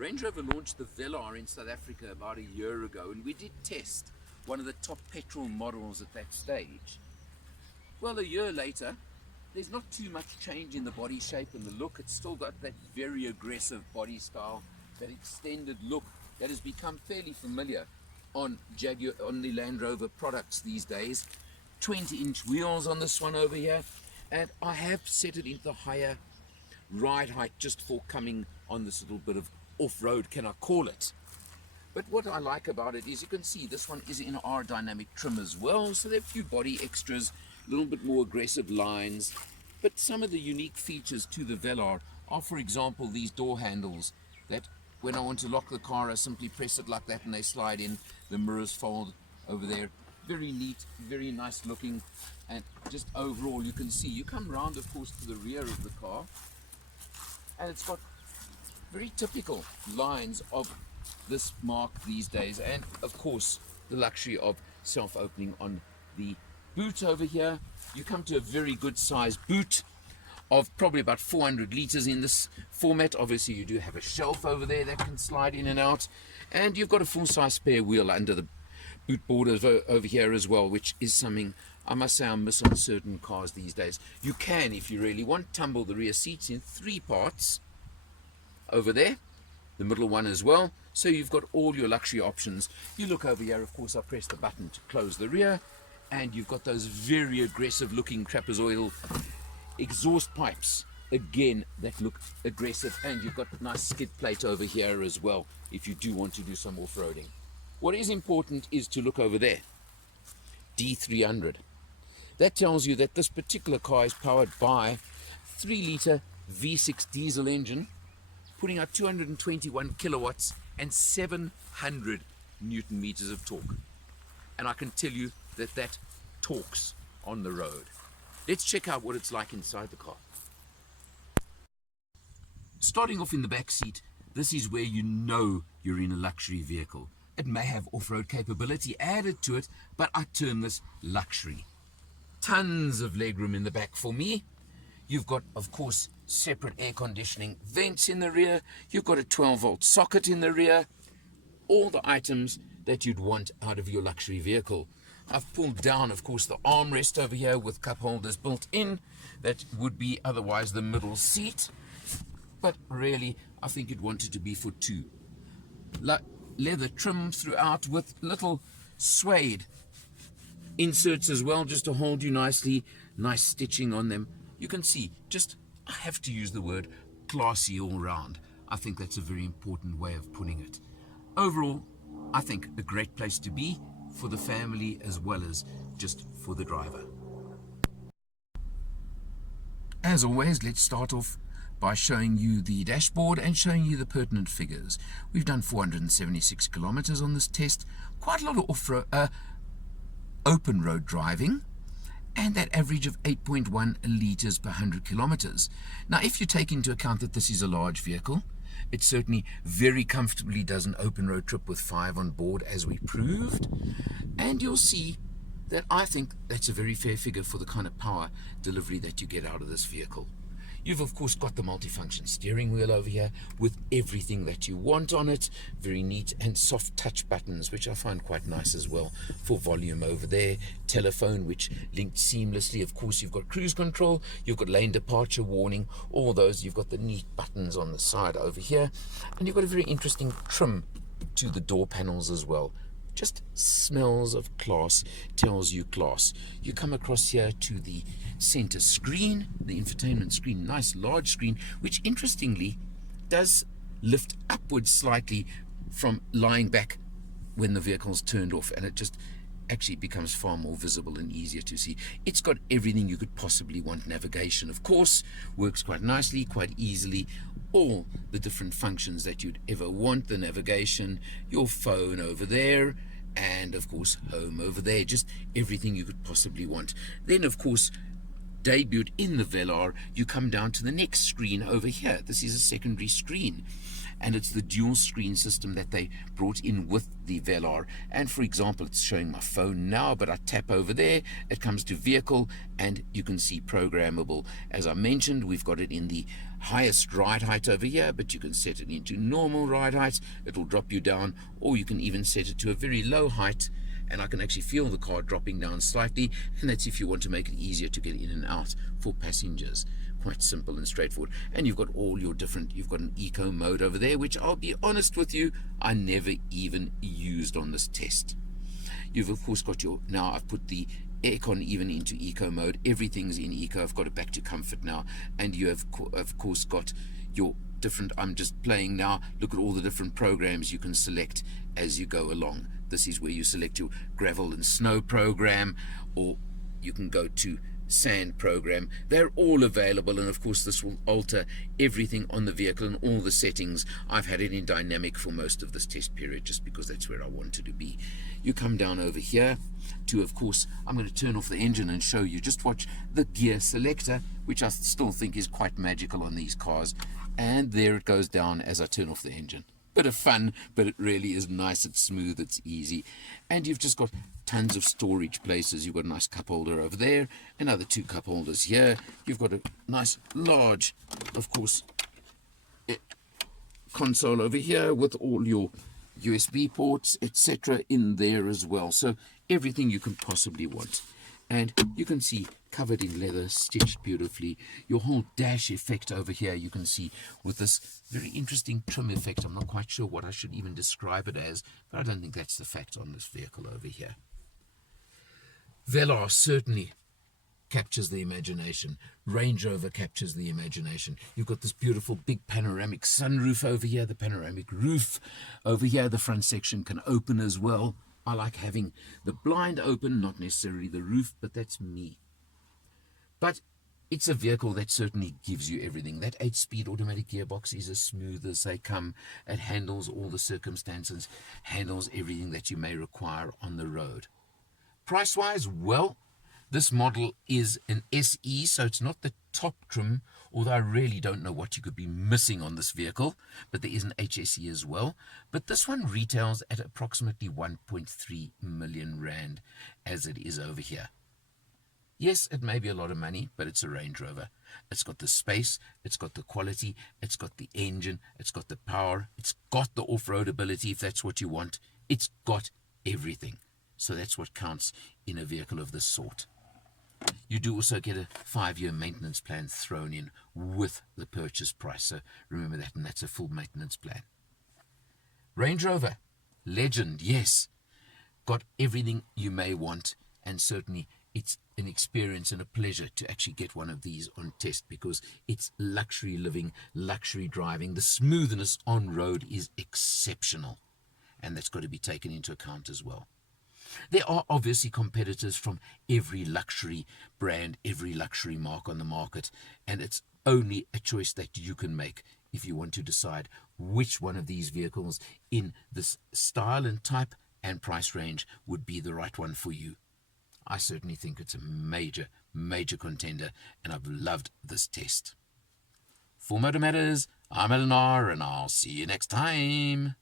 Range Rover launched the Velar in South Africa about a year ago, and we did test one of the top petrol models at that stage. Well, a year later, there's not too much change in the body shape and the look. It's still got that very aggressive body style, that extended look that has become fairly familiar on Jaguar, on the Land Rover products these days. 20-inch wheels on this one over here, and I have set it into the higher ride height just for coming on this little bit of off-road, can I call it. But what I like about it is you can see this one is in our dynamic trim as well, so there are a few body extras, a little bit more aggressive lines. But some of the unique features to the Velar are, for example, these door handles that when I want to lock the car, I simply press it like that and they slide in. The mirrors fold over there. Very neat, very nice looking, and just overall you can see, you come round of course to the rear of the car, and it's got very typical lines of this mark these days, and of course the luxury of self-opening on the boot over here. You come to a very good sized boot of probably about 400 litres in this format. Obviously you do have a shelf over there that can slide in and out, and you've got a full-size spare wheel under the boot borders over here as well, which is something I must say I miss on certain cars these days. You can, if you really want, tumble the rear seats in 3 parts over there, the middle one as well, so you've got all your luxury options. You look over here, of course I press the button to close the rear, and you've got those very aggressive looking trapezoidal exhaust pipes again that look aggressive, and you've got a nice skid plate over here as well if you do want to do some off-roading. What is important is to look over there, D300. That tells you that this particular car is powered by 3-litre V6 diesel engine, putting out 221 kilowatts and 700 Newton meters of torque. And I can tell you that that torques on the road. Let's check out what it's like inside the car. Starting off in the back seat, this is where you know you're in a luxury vehicle. It may have off-road capability added to it, but I term this luxury. Tons of legroom in the back for me. You've got, of course, separate air conditioning vents in the rear. You've got a 12-volt socket in the rear. All the items that you'd want out of your luxury vehicle. I've pulled down, of course, the armrest over here with cup holders built in. That would be otherwise the middle seat. But really, I think you'd want it to be for 2. Leather trim throughout with little suede inserts as well, just to hold you nicely. Nice stitching on them. You can see, just, I have to use the word classy all round. I think that's a very important way of putting it. Overall, I think a great place to be for the family as well as just for the driver. As always, let's start off by showing you the dashboard and showing you the pertinent figures. We've done 476 kilometers on this test, quite a lot of off-road, open road driving, and that average of 8.1 litres per 100 kilometers. Now, if you take into account that this is a large vehicle, it certainly very comfortably does an open road trip with 5 on board, as we proved, and you'll see that I think that's a very fair figure for the kind of power delivery that you get out of this vehicle. You've of course got the multifunction steering wheel over here with everything that you want on it. Very neat, and soft touch buttons, which I find quite nice as well, for volume over there. Telephone, which linked seamlessly. Of course you've got cruise control, you've got lane departure warning, all those. You've got the neat buttons on the side over here, and you've got a very interesting trim to the door panels as well. Just smells of class, tells you class. You come across here to the center screen, the infotainment screen, nice large screen, which interestingly does lift upwards slightly from lying back when the vehicle's turned off, and it just actually becomes far more visible and easier to see. It's got everything you could possibly want. Navigation, of course, works quite nicely, quite easily. All the different functions that you'd ever want. The navigation, your phone over there, and of course home over there. Just everything you could possibly want. Then of course, debuted in the Velar, you come down to the next screen over here. This is a secondary screen, and it's the dual screen system that they brought in with the Velar. And for example, it's showing my phone now, but I tap over there, it comes to vehicle, and you can see programmable. As I mentioned, we've got it in the highest ride height over here, but you can set it into normal ride height, it will drop you down, or you can even set it to a very low height, and I can actually feel the car dropping down slightly, and that's if you want to make it easier to get in and out for passengers. Quite simple and straightforward. And you've got all your different, you've got an eco mode over there, which I'll be honest with you, I never even used on this test. You've of course got your, now I've put the aircon even into eco mode, everything's in eco, I've got it back to comfort now, and you have of course got your different, I'm just playing now, look at all the different programs you can select as you go along. This is where you select your gravel and snow program, or you can go to sand program. They're all available, and of course this will alter everything on the vehicle and all the settings. I've had it in dynamic for most of this test period just because that's where I wanted to be. You come down over here to, of course, I'm going to turn off the engine and show you, just watch the gear selector, which I still think is quite magical on these cars, and there it goes down as I turn off the engine. Bit of fun, but it really is nice, it's smooth, it's easy. And you've just got tons of storage places. You've got a nice cup holder over there, another 2 cup holders here. You've got a nice large, of course, console over here with all your USB ports, etc. in there as well. So everything you can possibly want. And you can see covered in leather, stitched beautifully. Your whole dash effect over here, you can see with this very interesting trim effect. I'm not quite sure what I should even describe it as, but I don't think that's the fact on this vehicle over here. Velar certainly captures the imagination. Range Rover captures the imagination. You've got this beautiful big panoramic sunroof over here, the panoramic roof. Over here, the front section can open as well. I like having the blind open, not necessarily the roof, but that's me. But it's a vehicle that certainly gives you everything. That 8-speed automatic gearbox is as smooth as they come. It handles all the circumstances, handles everything that you may require on the road. Price-wise, well, this model is an SE, so it's not the top trim, although I really don't know what you could be missing on this vehicle, but there is an HSE as well. But this one retails at approximately 1.3 million rand, as it is over here. Yes, it may be a lot of money, but it's a Range Rover. It's got the space, it's got the quality, it's got the engine, it's got the power, it's got the off-road ability if that's what you want. It's got everything. So that's what counts in a vehicle of this sort. You do also get a 5-year maintenance plan thrown in with the purchase price. So remember that, and that's a full maintenance plan. Range Rover, legend, yes. Got everything you may want, and certainly it's an experience and a pleasure to actually get one of these on test because it's luxury living, luxury driving. The smoothness on road is exceptional, and that's got to be taken into account as well. There are obviously competitors from every luxury brand, every luxury mark on the market, and it's only a choice that you can make if you want to decide which one of these vehicles in this style and type and price range would be the right one for you. I certainly think it's a major, major contender, and I've loved this test. For Motor Matters, I'm Eleanor, and I'll see you next time.